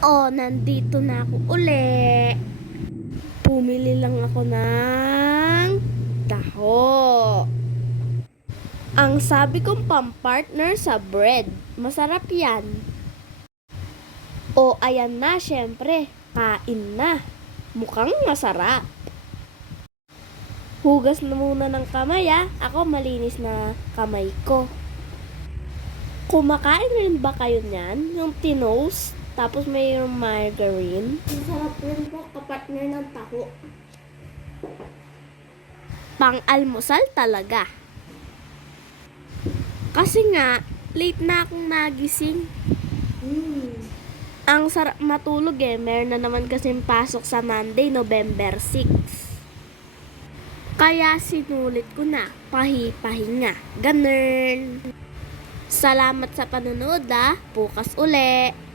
Oh, nandito na ako uli. Pumili lang ako ng taho. Ang sabi kong pampartner sa bread. Masarap yan. O, ayan na, syempre. Kain na. Mukhang masarap. Hugas na muna ng kamay Ako malinis na kamay ko. Kumakain rin ba kayo niyan? Yung tinos, tapos mayroong margarine. Masarap rin po kapartner ng taho. Pang-almusal talaga. Kasi nga, late na akong nagising. Ang sarap matulog Meron na naman kasing pasok sa Monday, November 6. Kaya sinulit ko na, pahi-pahinga. Ganun. Salamat sa panonood Bukas uli.